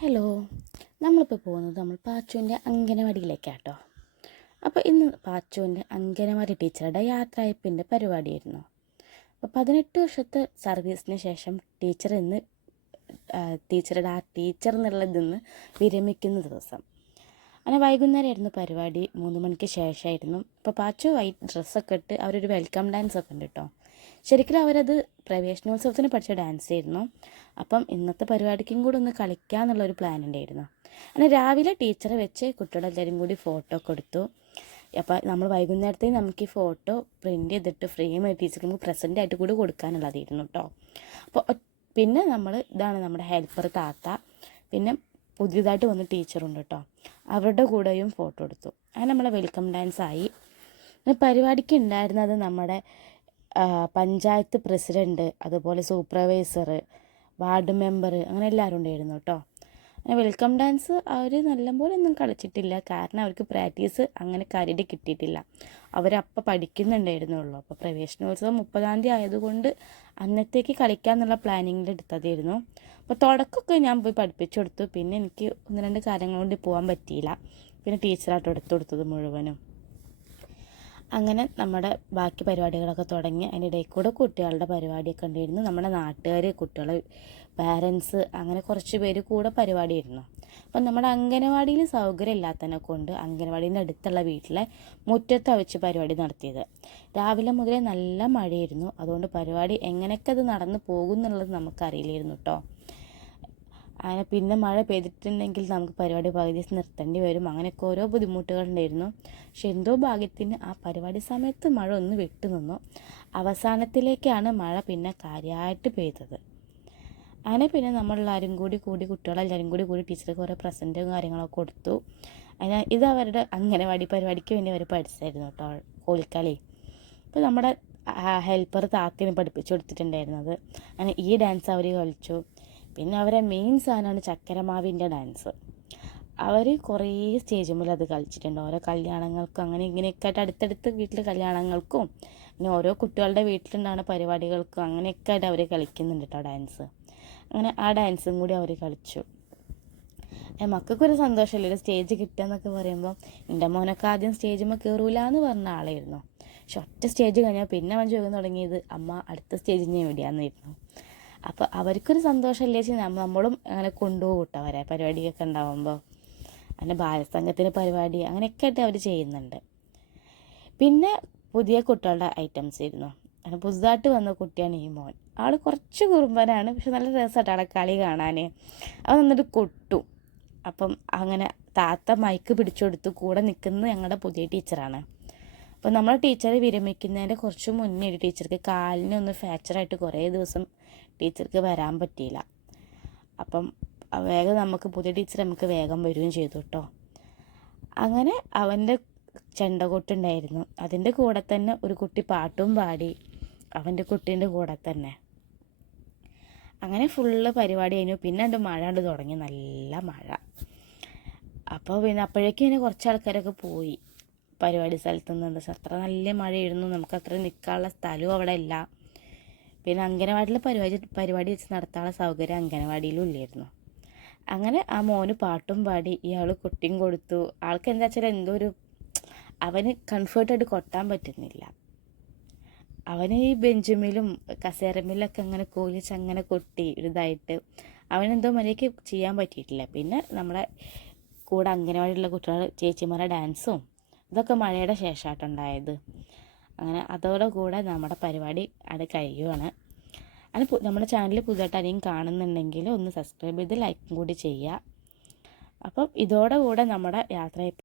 Hello നമ്മളിപ്പോൾ പോകുന്നത് നമ്മൾ പാച്ചുവിന്റെ അംഗനവാടിയിലേക്കാട്ടോ. അപ്പോൾ ഇന്ന് പാച്ചുവിന്റെ അങ്കനവാടി ടീച്ചറുടെ യാത്രയപ്പിന്റെ പരിപാടിയായിരുന്നു. അപ്പോൾ പതിനെട്ട് വർഷത്തെ സർവീസിന് ശേഷം ടീച്ചർ ഇന്ന് ടീച്ചറുടെ ആ ടീച്ചർ എന്നുള്ളതിൽ നിന്ന് വിരമിക്കുന്ന ദിവസം. അങ്ങനെ വൈകുന്നേരമായിരുന്നു പരിപാടി. മൂന്ന് മണിക്ക് ശേഷമായിരുന്നു അപ്പോൾ പാച്ചു വൈറ്റ് ഡ്രസ്സൊക്കെ ഇട്ട് അവരൊരു വെൽക്കം ഡാൻസ് ഒക്കെ ഉണ്ട് കേട്ടോ ശരിക്കും അവരത് പ്രവേശനോത്സവത്തിന് പഠിച്ച ഡാൻസ് ആയിരുന്നു. അപ്പം ഇന്നത്തെ പരിപാടിക്കും കൂടെ ഒന്ന് കളിക്കാന്നുള്ളൊരു പ്ലാൻ ഉണ്ടായിരുന്നു. അങ്ങനെ രാവിലെ ടീച്ചറെ വെച്ച് കുട്ടികളെ എല്ലാവരും കൂടി ഫോട്ടോ കൊടുത്തു അപ്പോൾ നമ്മൾ വൈകുന്നേരത്തേക്ക് നമുക്ക് ഈ ഫോട്ടോ പ്രിന്റ് ചെയ്തിട്ട് ഫ്രെയിം ടീച്ചർക്ക് പ്രസന്റ് ആയിട്ട് കൂടി കൊടുക്കാനുള്ളതായിരുന്നു കേട്ടോ അപ്പോൾ പിന്നെ നമ്മൾ ഇതാണ് നമ്മുടെ ഹെൽപ്പർ താത്ത. പിന്നെ പുതിയതായിട്ട് വന്ന ടീച്ചറുണ്ട് കേട്ടോ അവരുടെ കൂടെയും ഫോട്ടോ എടുത്തു. അങ്ങനെ നമ്മളെ വെൽക്കം ഡാൻസ് ആയി. പരിപാടിക്ക് ഉണ്ടായിരുന്നത് നമ്മുടെ പഞ്ചായത്ത് പ്രസിഡന്റ് അതുപോലെ സൂപ്പർവൈസർ വാർഡ് മെമ്പർ അങ്ങനെ എല്ലാവരും ഉണ്ടായിരുന്നു കേട്ടോ. വെൽക്കം ഡാൻസ് അവർ നല്ലപോലെ ഒന്നും കളിച്ചിട്ടില്ല. കാരണം അവർക്ക് പ്രാക്ടീസ് അങ്ങനെ കാര്യമായിട്ട് കിട്ടിയിട്ടില്ല. അവരപ്പം പഠിക്കുന്നുണ്ടായിരുന്നുള്ളൂ. അപ്പോൾ പ്രവേശനോത്സവം മുപ്പതാം തീയതി ആയതുകൊണ്ട് അന്നത്തേക്ക് കളിക്കാന്നുള്ള പ്ലാനിങ്ങിൽ എടുത്തതായിരുന്നു. അപ്പോൾ തുടക്കമൊക്കെ ഞാൻ പോയി പഠിപ്പിച്ചു കൊടുത്തു. പിന്നെ എനിക്ക് ഒന്ന് രണ്ട് കാര്യങ്ങൾ കൊണ്ട് പോകാൻ പറ്റിയില്ല. പിന്നെ ടീച്ചറായിട്ട് എടുത്തു കൊടുത്തത് മുഴുവനും. അങ്ങനെ നമ്മുടെ ബാക്കി പരിപാടികളൊക്കെ തുടങ്ങി. അതിന്റെ ഇടയിൽ കൂടെ കുട്ടികളുടെ പരിപാടിയൊക്കെ ഉണ്ടായിരുന്നു. നമ്മുടെ നാട്ടുകാർ കുട്ടികളെ പാരൻസ് അങ്ങനെ കുറച്ച് പേര് കൂടെ പരിപാടിയായിരുന്നു. അപ്പം നമ്മുടെ അംഗനവാടിയിൽ സൗകര്യം ഇല്ലാത്തതിനെ കൊണ്ട് അംഗനവാടീന്റെ അടുത്തുള്ള വീട്ടിലെ മുറ്റത്ത് വെച്ച് പരിപാടി നടത്തിയത്. രാവിലെ മുതലേ നല്ല മഴയായിരുന്നു. അതുകൊണ്ട് പരിപാടി എങ്ങനെയൊക്കെ അത് നടന്നു പോകും എന്നുള്ളത് നമുക്കറിയില്ലായിരുന്നു കേട്ടോ. അങ്ങനെ പിന്നെ മഴ പെയ്തിട്ടുണ്ടെങ്കിൽ നമുക്ക് പരിപാടി പകുതി നിർത്തേണ്ടി വരും. അങ്ങനെയൊക്കെ ഓരോ ബുദ്ധിമുട്ടുകളുണ്ടായിരുന്നു. പക്ഷെ എന്തോ ഭാഗ്യത്തിന് ആ പരിപാടി സമയത്ത് മഴ ഒന്ന് വിട്ടു നിന്നു. അവസാനത്തിലേക്കാണ് മഴ പിന്നെ കാര്യമായിട്ട് പെയ്തത്. അങ്ങനെ പിന്നെ നമ്മളെല്ലാവരും കൂടി കൂടി കുട്ടികളെല്ലാവരും കൂടി കൂടി ടീച്ചർക്ക് കുറേ പ്രസന്റും കാര്യങ്ങളൊക്കെ കൊടുത്തു. അതിന് ഇത് അവരുടെ അംഗനവാടി പരിപാടിക്ക് വേണ്ടി അവർ പഠിച്ചായിരുന്നു കേട്ടോ കോലിക്കളി അപ്പോൾ നമ്മുടെ ഹെൽപ്പർ താത്തിനെ പഠിപ്പിച്ചു കൊടുത്തിട്ടുണ്ടായിരുന്നത്. അങ്ങനെ ഈ ഡാൻസ് അവർ കളിച്ചു. പിന്നെ അവരെ മെയിൻ സാധനമാണ് ചക്കരമാവിന്റെ ഡാൻസ് അവർ കുറേ സ്റ്റേജ് മുതൽ അത് കളിച്ചിട്ടുണ്ട്. ഓരോ കല്യാണങ്ങൾക്കും അങ്ങനെ ഇങ്ങനെയൊക്കെ ആയിട്ട് അടുത്തടുത്ത് വീട്ടിൽ കല്യാണങ്ങൾക്കും പിന്നെ ഓരോ കുട്ടികളുടെ വീട്ടിലുണ്ടാകുന്ന പരിപാടികൾക്കും അങ്ങനെയൊക്കെ ആയിട്ട് അവർ കളിക്കുന്നുണ്ട് കേട്ടോ ഡാൻസ് അങ്ങനെ ആ ഡാൻസും കൂടി അവർ കളിച്ചു. മക്കൾക്കൊരു സന്തോഷമല്ലേ ഒരു സ്റ്റേജ് കിട്ടുക എന്നൊക്കെ പറയുമ്പോൾ എന്റെ മോനൊക്കെ ആദ്യം സ്റ്റേജിൽ കയറൂല എന്ന് പറഞ്ഞ ആളായിരുന്നു. പക്ഷെ ഒറ്റ സ്റ്റേജ് കഴിഞ്ഞാൽ പിന്നെ അവൻ ചോദിക്കാൻ തുടങ്ങിയത് അമ്മ അടുത്ത സ്റ്റേജിന് എവിടെയാണെന്നായിരുന്നു അപ്പോൾ അവർക്കൊരു സന്തോഷമില്ലേ വെച്ചാൽ നമ്മളും അങ്ങനെ കൊണ്ടുപോകും കേട്ടോ അവരെ പരിപാടിയൊക്കെ ഉണ്ടാവുമ്പോൾ അങ്ങനെ ബാലസംഘത്തിന് പരിപാടി അങ്ങനെയൊക്കെ ആയിട്ട് അവർ ചെയ്യുന്നുണ്ട്. പിന്നെ പുതിയ കുട്ടികളുടെ ഐറ്റംസ് ആയിരുന്നു. അങ്ങനെ പുതുതായിട്ട് വന്ന കുട്ടിയാണ് ഈ മോൻ. ആൾ കുറച്ച് കുറുമ്പനാണ് പക്ഷെ നല്ല രസമായിട്ട് ആളെ കളി കാണാൻ അവൻ നന്നിട്ട് കൊട്ടു. അപ്പം അങ്ങനെ താത്ത മൈക്ക് പിടിച്ചു കൊടുത്ത് കൂടെ നിൽക്കുന്നത് ഞങ്ങളുടെ പുതിയ ടീച്ചറാണ്. അപ്പം നമ്മൾ ടീച്ചർ വിരമിക്കുന്നതിന്റെ കുറച്ച് മുന്നേ ഒരു ടീച്ചർക്ക് കാലിന് ഒന്ന് ഫ്രാക്ചറായിട്ട് കുറേ ദിവസം ടീച്ചർക്ക് വരാൻ പറ്റിയില്ല. അപ്പം വേഗം നമുക്ക് പുതിയ ടീച്ചർ നമുക്ക് വേഗം വരികയും ചെയ്തു കേട്ടോ അങ്ങനെ അവന്റെ ചെണ്ടകൊട്ടുണ്ടായിരുന്നു. അതിന്റെ കൂടെ തന്നെ ഒരു കുട്ടി പാട്ടും പാടി അവന്റെ കുട്ടീന്റെ കൂടെ തന്നെ. അങ്ങനെ ഫുള്ള് പരിപാടി കഴിഞ്ഞു. പിന്നെ ഉണ്ട് മഴ ഉണ്ട് തുടങ്ങി. നല്ല മഴ. അപ്പോൾ പിന്നെ അപ്പോഴേക്കും പിന്നെ കുറച്ച് ആൾക്കാരൊക്കെ പോയി. പരിപാടി സ്ഥലത്ത് നിന്ന് അത്ര നല്ല മഴയായിരുന്നു. നമുക്ക് അത്ര നിൽക്കാനുള്ള സ്ഥലവും അവിടെ ഇല്ല. പിന്നെ അംഗനവാടിയിലെ പരിപാടി പരിപാടി വെച്ച് നടത്താനുള്ള സൗകര്യം അംഗനവാടിയിലും ഇല്ലായിരുന്നു. അങ്ങനെ ആ മോന് പാട്ടും പാടി ഇയാൾ കുട്ടിയും കൊടുത്തു. ആൾക്ക് എന്താ വെച്ചാൽ എന്തോ ഒരു അവന് കംഫർട്ടായിട്ട് കൊട്ടാൻ പറ്റുന്നില്ല. അവന് ഈ ബെഞ്ചുമിലും കസേരമിലൊക്കെ അങ്ങനെ കോലിച്ച് അങ്ങനെ കൊട്ടി ഇതായിട്ട് അവനെന്തോ മര്യാദയ്ക്ക് ചെയ്യാൻ പറ്റിയിട്ടില്ല. പിന്നെ നമ്മളെ കൂടെ അംഗനവാടിയിലുള്ള കുട്ടികൾ ചേച്ചിമാരുടെ ഡാൻസും ഇതൊക്കെ മഴയുടെ ശേഷമായിട്ടുണ്ടായത് അങ്ങനെ അതോടെ കൂടെ നമ്മുടെ പരിപാടി അത് കഴിയുവാണ്. അത് നമ്മുടെ ചാനൽ പുതുതായിട്ട് ആരെയും കാണുന്നുണ്ടെങ്കിൽ ഒന്ന് സബ്സ്ക്രൈബ് ചെയ്ത് ലൈക്കും കൂടി ചെയ്യുക അപ്പം ഇതോടെ കൂടെ നമ്മുടെ യാത്ര